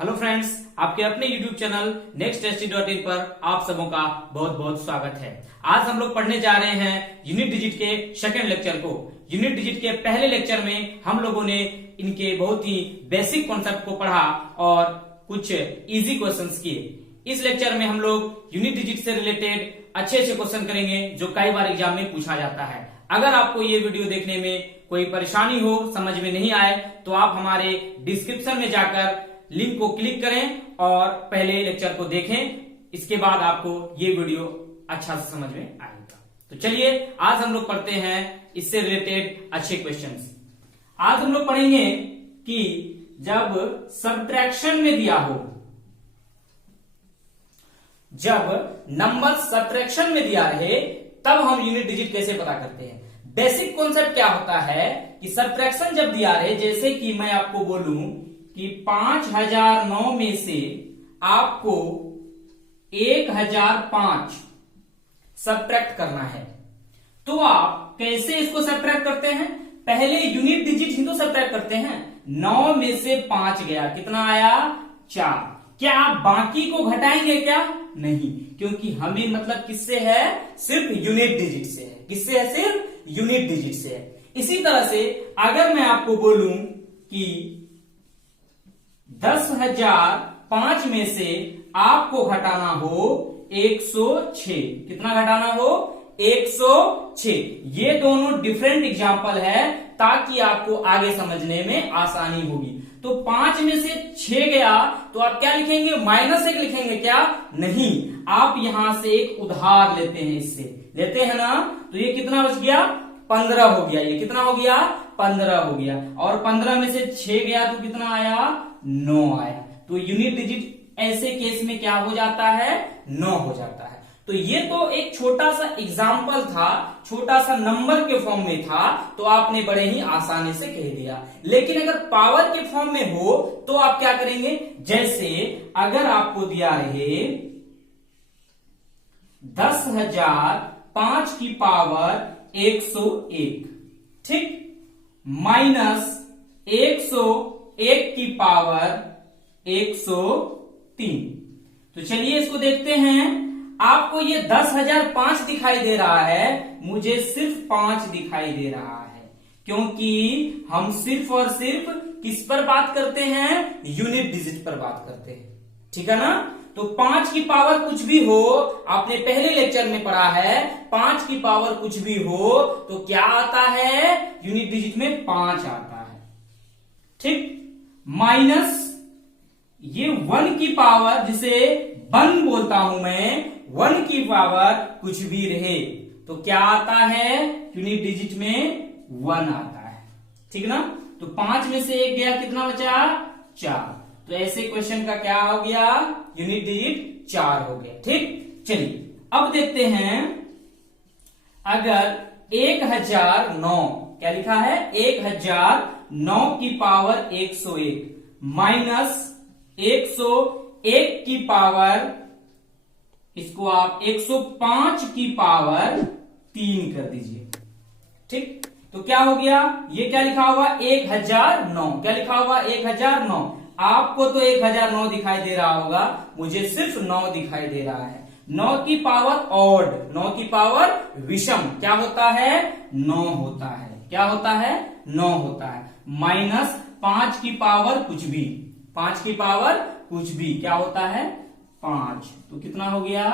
Hello friends, आपके अपने YouTube channel nextst.in पर आप सबों का बहुत बहुत स्वागत है। आज हम लोग पढ़ने जा रहे हैं यूनिट डिजिट के सेकंड लेक्चर को। यूनिट डिजिट के पहले लेक्चर में हम लोगों ने इनके बहुत ही बेसिक कॉन्सेप्ट को पढ़ा और कुछ इजी क्वेश्चंस किए। इस लेक्चर में हम लोग यूनिट डिजिट से रिलेटेड अच्छे अच्छे क्वेश्चन करेंगे जो कई बार एग्जाम में पूछा जाता है। अगर आपको ये वीडियो देखने में कोई परेशानी हो, समझ में नहीं आए, तो आप हमारे डिस्क्रिप्शन में जाकर लिंक को क्लिक करें और पहले लेक्चर को देखें। इसके बाद आपको ये वीडियो अच्छा से समझ में आएगा। तो चलिए आज हम लोग पढ़ते हैं इससे रिलेटेड अच्छे क्वेश्चंस। आज हम लोग पढ़ेंगे कि जब सब्ट्रैक्शन में दिया हो, जब नंबर सब्ट्रैक्शन में दिया रहे, तब हम यूनिट डिजिट कैसे पता करते हैं। बेसिक कॉन्सेप्ट क्या होता है कि सब्ट्रैक्शन जब दिया रहे, जैसे कि मैं आपको बोलूं कि 5009 में से आपको 1005 सब्ट्रैक्ट करना है, तो आप कैसे इसको सब्ट्रैक्ट करते हैं। पहले यूनिट डिजिट ही तो सब्ट्रैक्ट करते हैं। 9 में से 5 गया, कितना आया? 4। क्या आप बाकी को घटाएंगे क्या? नहीं, क्योंकि हमें मतलब किससे है? सिर्फ यूनिट डिजिट से है। किससे है? सिर्फ यूनिट डिजिट से है। इसी तरह से अगर मैं आपको बोलूं कि 10,005 में से आपको घटाना हो 106, कितना घटाना हो? 106। ये दोनों डिफरेंट एग्जाम्पल है ताकि आपको आगे समझने में आसानी होगी। तो 5 में से 6 गया तो आप क्या लिखेंगे? -1 लिखेंगे क्या? नहीं, आप यहां से एक उधार लेते हैं, इससे लेते हैं ना। तो ये कितना बच गया? 15 हो गया। ये कितना हो गया? 15 हो गया। और 15 में से 6 गया तो कितना आया? 9 आया। तो यूनिट डिजिट ऐसे केस में क्या हो जाता है? 9 हो जाता है। तो ये तो एक छोटा सा एग्जाम्पल था, छोटा सा नंबर के फॉर्म में था, तो आपने बड़े ही आसानी से कह दिया। लेकिन अगर पावर के फॉर्म में हो तो आप क्या करेंगे? जैसे अगर आपको दिया रहे 10,005 की पावर 101, ठीक, माइनस 101 की पावर 103। तो चलिए इसको देखते हैं। आपको ये 10,005 दिखाई दे रहा है, मुझे सिर्फ 5 दिखाई दे रहा है, क्योंकि हम सिर्फ और सिर्फ किस पर बात करते हैं? यूनिट डिजिट पर बात करते हैं, ठीक है ना। तो 5 की पावर कुछ भी हो, आपने पहले लेक्चर में पढ़ा है, 5 की पावर कुछ भी हो तो क्या आता है? यूनिट डिजिट में 5 आता है, ठीक। माइनस ये 1 की पावर, जिसे 1 बोलता हूं मैं, 1 की पावर कुछ भी रहे तो क्या आता है? यूनिट डिजिट में 1 आता है, ठीक ना। तो 5 में से 1 गया, कितना बचा? 4। तो ऐसे क्वेश्चन का क्या हो गया? यूनिट डिजिट 4 हो गया, ठीक। चलिए अब देखते हैं, अगर 1009, क्या लिखा है? 1009 की पावर 101 माइनस 101 की पावर, इसको आप 105 की पावर 3 कर दीजिए, ठीक। तो क्या हो गया? ये क्या लिखा होगा? 1009। क्या लिखा होगा? 1009। आपको तो 1009 दिखाई दे रहा होगा, मुझे सिर्फ 9 दिखाई दे रहा है। 9 की पावर ऑड, 9 की पावर विषम क्या होता है? 9 होता है। क्या होता है? 9 होता है। माइनस 5 की पावर कुछ भी, 5 की पावर कुछ भी क्या होता है? 5। तो कितना हो गया?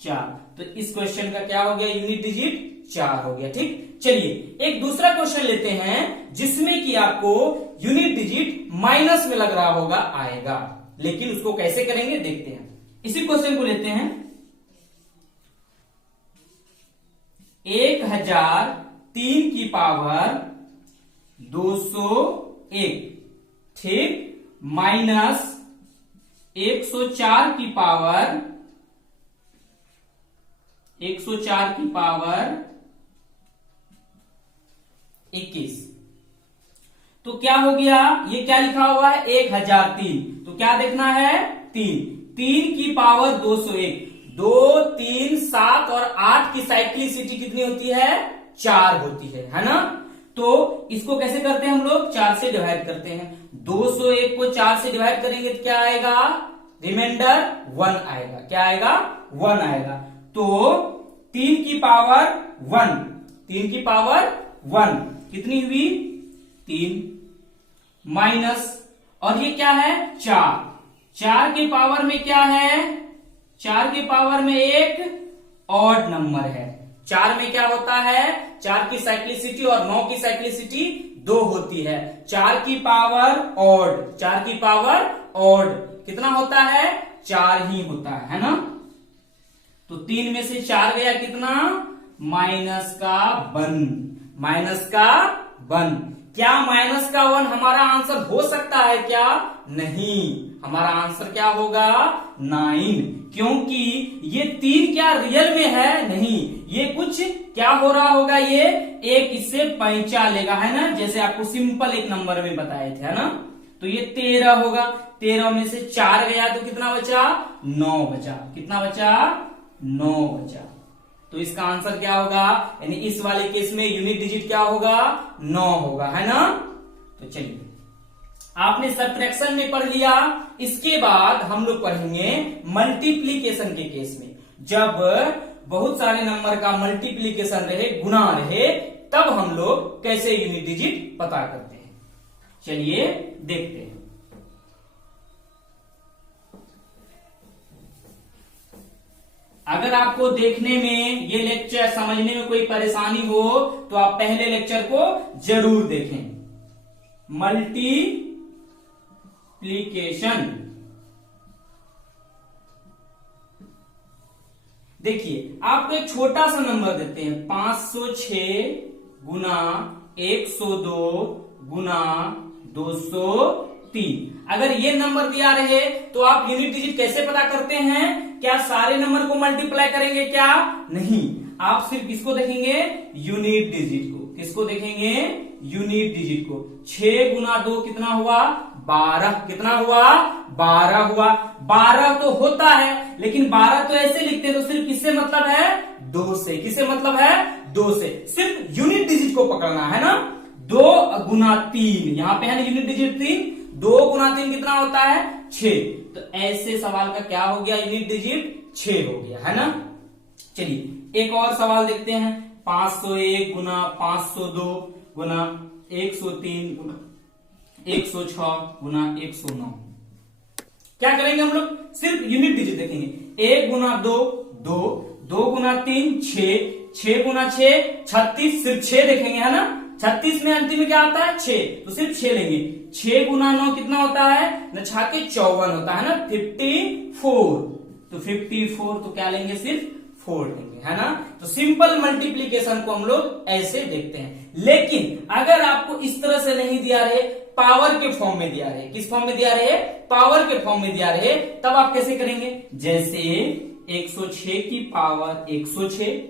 4। तो इस क्वेश्चन का क्या हो गया? यूनिट डिजिट 4 हो गया, ठीक। चलिए एक दूसरा क्वेश्चन लेते हैं जिसमें कि आपको यूनिट डिजिट माइनस में लग रहा होगा, आएगा, लेकिन उसको कैसे करेंगे देखते हैं। इसी क्वेश्चन को लेते हैं। 1003 की पावर 201, ठीक, माइनस 104 की पावर 21। तो क्या हो गया? ये क्या लिखा हुआ है? 1003। तो क्या देखना है? 3 की पावर 201। 2, 3, 7 और 8 की साइक्लिसिटी कितनी होती है? 4 होती है ना। तो इसको कैसे करते हैं हम लोग? 4 से डिवाइड करते हैं। 201 को 4 से डिवाइड करेंगे तो क्या आएगा, रिमाइंडर 1 आएगा। क्या आएगा, 1 आएगा। तो 3 की पावर 1, 3 की पावर 1 कितनी हुई, 3 माइनस, और ये क्या है 4, 4 के पावर में क्या है, 4 के पावर में एक ऑड नंबर है। 4 में क्या होता है, 4 की साइक्लिसिटी और 9 की साइक्लिसिटी 2 होती है। 4 की पावर ऑड, 4 की पावर ऑड कितना होता है, 4 ही होता है ना। तो 3 में से 4 गया कितना, माइनस का 1, माइनस का 1। क्या माइनस का 1 हमारा आंसर हो सकता है क्या, नहीं, हमारा आंसर क्या होगा 9, क्योंकि ये 3 क्या रियल में है, नहीं, ये कुछ क्या हो रहा होगा, ये एक इससे पैंचा लेगा, है ना, जैसे आपको सिंपल एक नंबर में बताए थे, है ना। तो ये 13 होगा, 13 में से 4 गया तो कितना बचा, 9 बचा। कितना बचा, 9 बचा। तो इसका आंसर क्या होगा, यानी इस वाले केस में यूनिट डिजिट क्या होगा, 9 होगा, है ना। तो चलिए, आपने सब्ट्रैक्शन में पढ़ लिया। इसके बाद हम लोग पढ़ेंगे मल्टीप्लीकेशन के केस में। जब बहुत सारे नंबर का मल्टीप्लीकेशन रहे, गुणा रहे, तब हम लोग कैसे यूनिट डिजिट पता करते हैं। चलिए देखते हैं। अगर आपको देखने में ये लेक्चर समझने में कोई परेशानी हो तो आप पहले लेक्चर को जरूर देखें। मल्टीप्लीकेशन, देखिए आपको एक छोटा सा नंबर देते हैं, 506 गुना 102 गुना 203। अगर ये नंबर दिया रहे तो आप यूनिट डिजिट कैसे पता करते हैं, क्या सारे नंबर को मल्टीप्लाई करेंगे, क्या नहीं, आप सिर्फ किसको देखेंगे, यूनिट डिजिट को। किसको देखेंगे, यूनिट डिजिट को। 6 गुना 2 कितना हुआ, 12। कितना हुआ, 12 हुआ। 12 तो होता है, लेकिन 12 तो ऐसे लिखते हैं, तो सिर्फ किससे मतलब है, 2 से। किससे मतलब है, 2 से। सिर्फ यूनिट डिजिट को पकड़ना है ना। 2 गुना 3, यहां पे है ना यूनिट डिजिट 3, 2 गुना 3 कितना होता है, 6। तो ऐसे सवाल का क्या हो गया, यूनिट डिजिट 6 हो गया, है ना। चलिए एक और सवाल देखते हैं। 501 गुना 502 गुना 103 गुना 106 गुना 109। क्या करेंगे हम लोग, सिर्फ यूनिट डिजिट देखेंगे। 1 गुना 2 2, 2 गुना 3 6, 6 गुना 6 36, सिर्फ 6 देखेंगे, है ना। 36 में अंतिम में क्या आता है, 6, तो सिर्फ 6 लेंगे। 6 गुना 9 कितना होता है, न छाके 54 होता है ना, 54। तो 54, तो क्या लेंगे, सिर्फ 4 लेंगे, है ना। तो सिंपल मल्टीप्लीकेशन को हम लोग ऐसे देखते हैं। लेकिन अगर आपको इस तरह से नहीं दिया रहे, पावर के फॉर्म में दिया रहे, किस फॉर्म में दिया रहे, पावर के फॉर्म में दिया रहे, तब आप कैसे करेंगे, जैसे 106 की पावर 106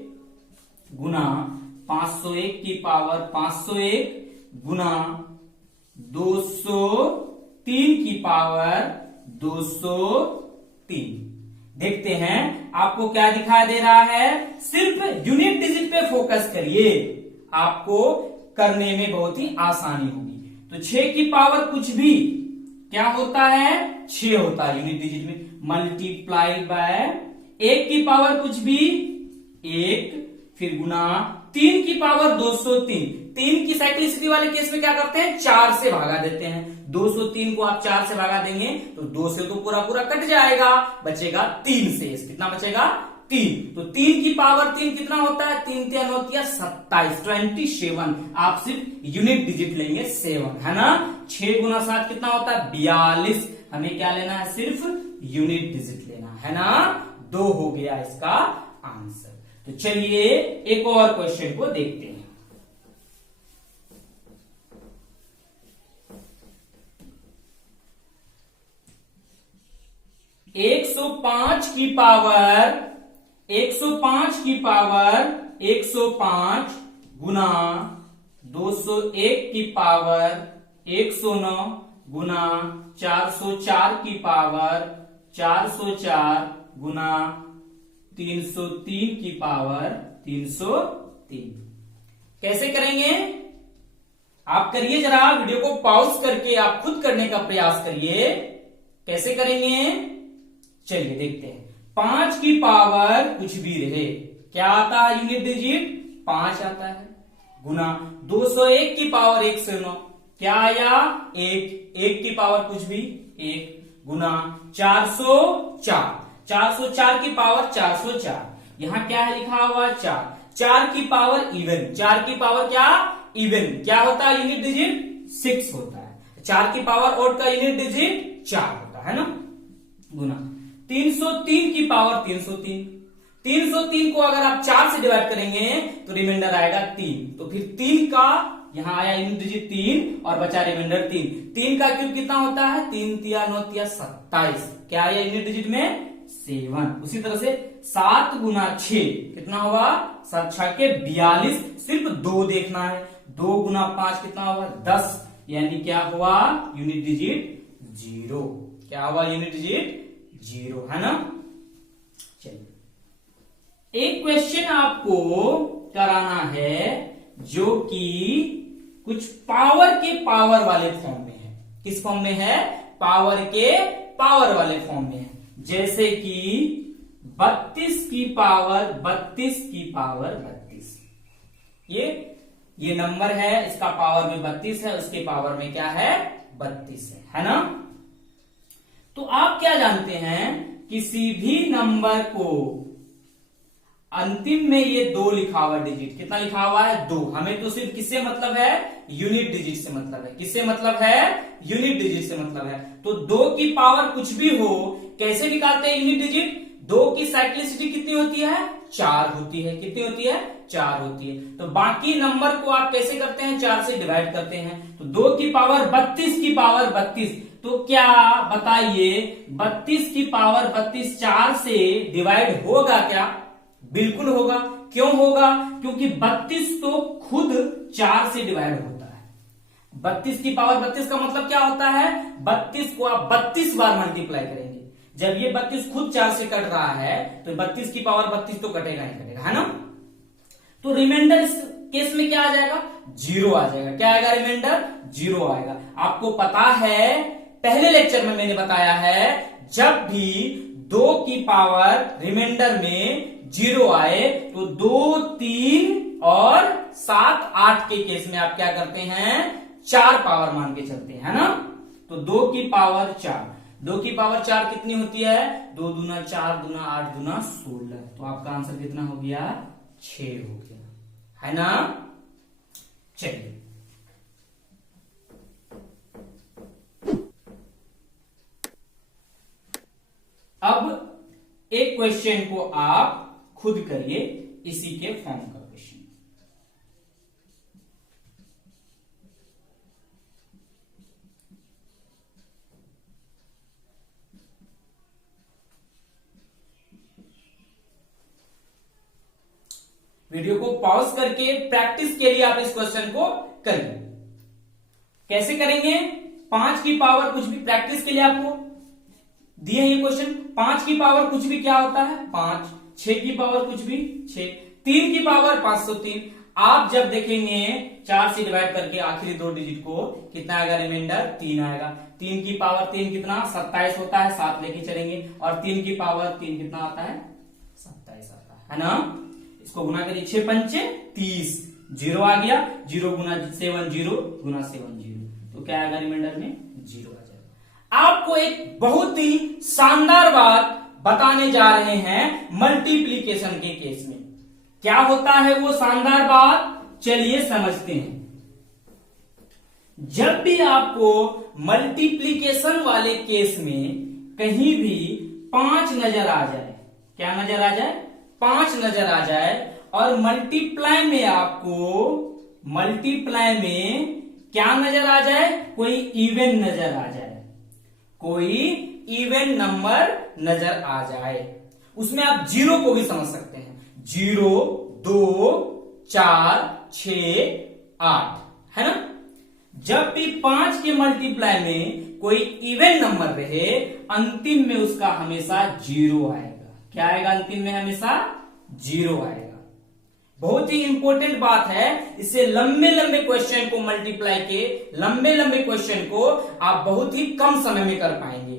गुना 501 की पावर 501 गुना 203 की पावर 203। देखते हैं आपको क्या दिखाई दे रहा है। सिर्फ यूनिट डिजिट पे फोकस करिए, आपको करने में बहुत ही आसानी होगी। तो 6 की पावर कुछ भी क्या होता है, 6 होता है यूनिट डिजिट में, मल्टीप्लाइड बाय 1 की पावर कुछ भी 1, फिर गुना 3 की पावर 203। 3 की साइक्लिसिटी वाले केस में क्या करते हैं, 4 से भागा देते हैं। 203 को आप 4 से भागा देंगे तो 2 से तो पूरा पूरा कट जाएगा, बचेगा 3 से। कितना बचेगा, 3। तो 3 की पावर 3 कितना होता है, 3 3 होती है 27, 27। आप सिर्फ यूनिट डिजिट लेंगे 7, है ना। 6 गुना 7 कितना होता है, 42। हमें क्या लेना है, सिर्फ यूनिट डिजिट लेना है ना। 2 हो गया इसका आंसर। तो चलिए एक और क्वेश्चन को देखते हैं। 105 की पावर 105 गुना 201 की पावर 109 गुना 404 की पावर 404 गुना 303 की पावर 303। कैसे करेंगे, आप करिए, जरा वीडियो को पॉज करके आप खुद करने का प्रयास करिए। कैसे करेंगे, चलिए देखते हैं। 5 की पावर कुछ भी रहे, क्या आता है यूनिट डिजिट, 5 आता है। गुना 201 की पावर 109, क्या आया, 1 की पावर कुछ भी 1, गुना 404, 404 की पावर 404, यहां क्या है लिखा हुआ 4, 4 की पावर इवन, 4 की पावर क्या इवन, क्या होता है यूनिट डिजिट 6 होता है। 4 की पावर ऑड का यूनिट डिजिट 4 होता है ना, गुना 303 की पावर 303, 303 को अगर आप 4 से डिवाइड करेंगे तो रिमाइंडर आएगा 3, तो फिर 3 का यहां आया यूनिट डिजिट 3 और बचा रिमाइंडर 3, 3 का क्यूब कितना होता है, 3 तिया 9 तिया 27, क्या आया यूनिट डिजिट में 7। उसी तरह से 7 गुना 6 कितना हुआ, 7 6 के 42, सिर्फ 2 देखना है, 2 गुना 5 कितना हुआ 10, यानी क्या हुआ यूनिट डिजिट 0, क्या हुआ यूनिट डिजिट 0, है ना। चलिए एक क्वेश्चन आपको कराना है जो कि कुछ पावर के पावर वाले फॉर्म में है। किस फॉर्म में है, पावर के पावर वाले फॉर्म में है। जैसे कि 32 की पावर 32 की पावर 32, ये नंबर है, इसका पावर में 32 है, उसके पावर में क्या है 32 है ना। तो आप क्या जानते हैं, किसी भी नंबर को अंतिम में ये 2 लिखा हुआ डिजिट, कितना लिखा हुआ है 2, हमें तो सिर्फ किससे मतलब है, यूनिट डिजिट से मतलब है। किससे मतलब है, यूनिट डिजिट से मतलब है। तो 2 की पावर कुछ भी हो, कैसे निकालते हैं यूनिट डिजिट, 2 की साइक्लिसिटी कितनी होती है 4 होती है, कितनी होती है 4 होती है। तो बाकी नंबर को आप कैसे करते हैं, 4 से डिवाइड करते हैं। तो 2 की पावर 32 की पावर 32, तो क्या बताइए 32 की पावर 32 4 से डिवाइड होगा क्या, बिल्कुल होगा। क्यों होगा, क्योंकि 32 तो खुद 4 से डिवाइड होता है। 32 की पावर 32 का मतलब क्या होता है, 32 को आप 32 बार मल्टीप्लाई करेंगे। जब ये 32 खुद 4 से कट रहा है तो 32 की पावर 32 तो कटेगा ही कटेगा, है ना। तो रिमाइंडर इस केस में क्या आ जाएगा, 0 आ जाएगा। क्या आएगा, रिमाइंडर 0 आएगा। आपको पता है पहले लेक्चर में मैंने बताया है, जब भी 2 की पावर रिमाइंडर में 0 आए तो 2 3 और 7 8 के केस में आप क्या करते हैं, 4 पावर मान के चलते हैं, है ना। तो 2 की पावर 4, 2 की पावर 4 कितनी होती है, 2 दूना 4 दूना 8 दूना 16, तो आपका आंसर कितना हो गया 6 हो गया, है ना। चलिए अब एक क्वेश्चन को आप खुद करिए, इसी के फॉर्म का क्वेश्चन। वीडियो को पॉज करके प्रैक्टिस के लिए आप इस क्वेश्चन को करिए। कैसे करेंगे, 5 की पावर कुछ भी, प्रैक्टिस के लिए आपको दिए ये क्वेश्चन। 5 की पावर कुछ भी क्या होता है 5, 6 की पावर कुछ भी 6, 3 की पावर 503। आप जब देखेंगे 4 से डिवाइड करके आखिरी 2 डिजिट को, कितना आएगा रिमाइंडर 3 आएगा। 3 की पावर 3 कितना 27 होता है, 7 लेके चलेंगे, और 3 की पावर 3 कितना आता है 27 आता है ना। इसको गुना करिए, 6 पंचे 30, 0 आ गया, 0 गुना 7 0 गुना 7 0, तो क्या आएगा रिमाइंडर में 0 आ जाएगा। आपको एक बहुत ही शानदार बात बताने जा रहे हैं मल्टीप्लीकेशन के केस में। क्या होता है वो शानदार बात, चलिए समझते हैं। जब भी आपको मल्टीप्लीकेशन वाले केस में कहीं भी 5 नजर आ जाए, क्या नजर आ जाए 5 नजर आ जाए, और मल्टीप्लाई में आपको मल्टीप्लाई में क्या नजर आ जाए, कोई इवन नजर आ जाए, कोई इवन नंबर नजर आ जाए, उसमें आप 0 को भी समझ सकते हैं, 0 2 4 6 8, है ना। जब भी 5 के मल्टीप्लाई में कोई इवन नंबर रहे, अंतिम में उसका हमेशा 0 आएगा। क्या आएगा अंतिम में, हमेशा 0 आएगा। बहुत ही इंपॉर्टेंट बात है। इससे लंबे लंबे क्वेश्चन को मल्टीप्लाई के लंबे लंबे क्वेश्चन को आप बहुत ही कम समय में कर पाएंगे।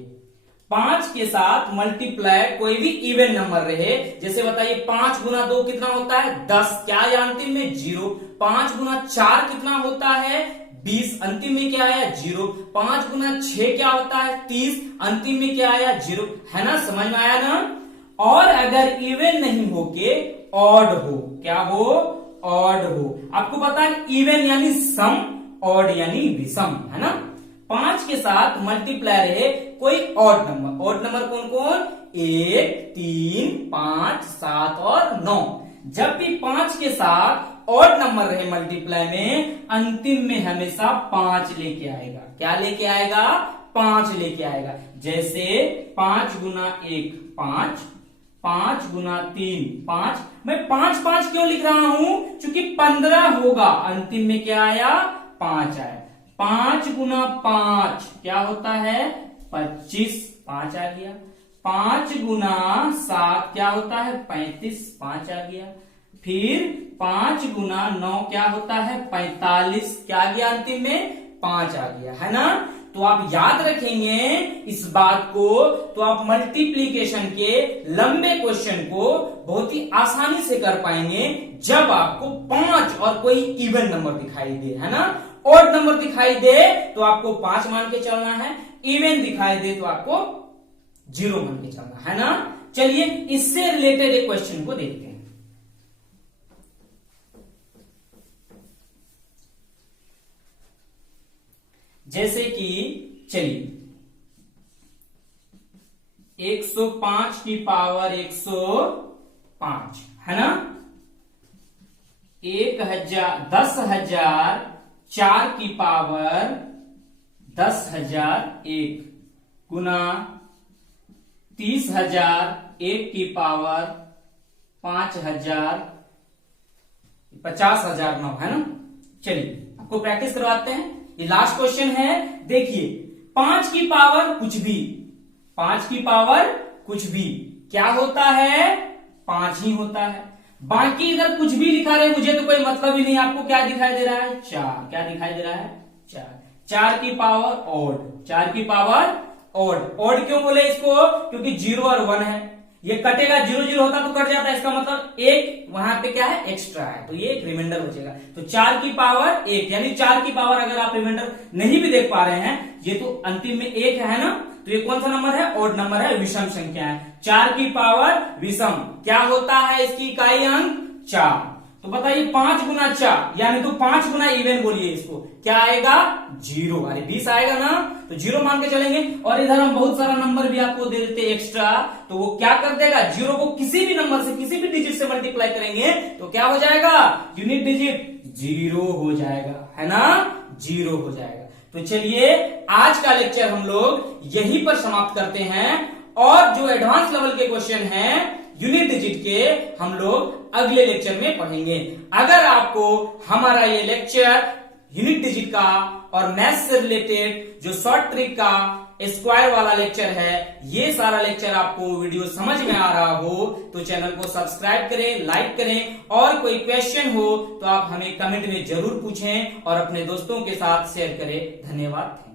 5 के साथ मल्टीप्लाई कोई भी इवन नंबर रहे, जैसे बताइए 5 गुना 2 कितना होता है 10, क्या है अंतिम में 0। 5 गुना 4 कितना होता है 20, अंतिम में क्या आया 0। 5 गुना 6 क्या होता है 30, अंतिम में क्या आया 0, है ना, समझ में आया ना। और अगर इवन नहीं हो के ऑड हो, क्या हो ऑड हो, आपको पता है इवन यानी सम, ऑड यानी विषम, है ना। 5 के साथ मल्टीप्लाई रहे कोई ऑड नंबर, ऑड नंबर कौन कौन 1, 3, 5, 7 और 9। जब भी 5 के साथ ऑड नंबर रहे मल्टीप्लाई में, अंतिम में हमेशा 5 लेके आएगा। क्या लेके आएगा 5 लेके आएगा। जैसे 5 गुना 1 5, 5 गुना 3 5। मैं 5 5 क्यों लिख रहा हूं, क्योंकि 15 होगा, अंतिम में क्या आया 5 आया। 5 गुना 5 क्या होता है 25, 5 आ गया। 5 गुना 7 क्या होता है 35, 5 आ गया। फिर 5 गुना 9 क्या होता है 45, क्या आ गया अंतिम में 5 आ गया, है ना। तो आप याद रखेंगे इस बात को, तो आप मल्टीप्लीकेशन के लंबे क्वेश्चन को बहुत ही आसानी से कर पाएंगे जब आपको 5 और कोई इवन नंबर दिखाई दे, है ना। ऑड नंबर दिखाई दे तो आपको 5 मान के चलना है, इवन दिखाई दे तो आपको 0 मान के चलना है ना। चलिए इससे रिलेटेड एक क्वेश्चन को देखते हैं। जैसे कि चलिए 105 की पावर 105, है ना। 10,000 4 की पावर 10,001 गुना 30,000 1 की पावर 5,000 50,009, है ना। चलिए आपको प्रैक्टिस करवाते हैं। ये लास्ट क्वेश्चन है, देखिए 5 की पावर कुछ भी, 5 की पावर कुछ भी क्या होता है 5 ही होता है। बाकी इधर कुछ भी लिखा रहे मुझे तो कोई मतलब ही नहीं। आपको क्या दिखाई दे रहा है 4, क्या दिखाई दे रहा है 4। 4 की पावर ऑड, 4 की पावर ऑड। ऑड क्यों बोले इसको, क्योंकि 0 और 1 है, ये कटेगा, 0 0 होता तो कट जाता है, इसका मतलब एक वहां पे क्या है एक्स्ट्रा है, तो ये एक रिमाइंडर बचेगा। तो 4 की पावर 1, यानी 4 की पावर अगर आप रिमाइंडर नहीं भी देख पा रहे हैं, ये तो अंतिम में 1 है ना, तो ये कौन सा नंबर है ऑड नंबर है, विषम संख्या है। 4 की पावर विषम क्या होता है, इसकी इकाई अंक 4। तो बताइए 5 गुना 4 यानी तो 5 गुना इवन बोलिए इसको, क्या आएगा 0, अरे 20 आएगा ना, तो 0 मान के चलेंगे। और इधर हम बहुत सारा नंबर भी आपको दे देते एक्स्ट्रा, तो वो क्या कर देगा 0 को किसी भी नंबर से किसी भी डिजिट से मल्टीप्लाई करेंगे तो क्या हो जाएगा यूनिट डिजिट 0 हो जाएगा, है ना, 0 हो जाएगा। तो चलिए आज का लेक्चर हम लोग यहीं पर समाप्त करते हैं, और जो एडवांस लेवल के क्वेश्चन हैं यूनिट डिजिट के हम लोग अगले लेक्चर में पढ़ेंगे। अगर आपको हमारा ये लेक्चर यूनिट डिजिट का और मैथ्स से रिलेटेड जो शॉर्ट ट्रिक का स्क्वायर वाला लेक्चर है, ये सारा लेक्चर आपको वीडियो समझ में आ रहा हो तो चैनल को सब्सक्राइब करें, लाइक करें, और कोई क्वेश्चन हो तो आप हमें कमेंट में जरूर पूछें और अपने दोस्तों के साथ शेयर करें। धन्यवाद।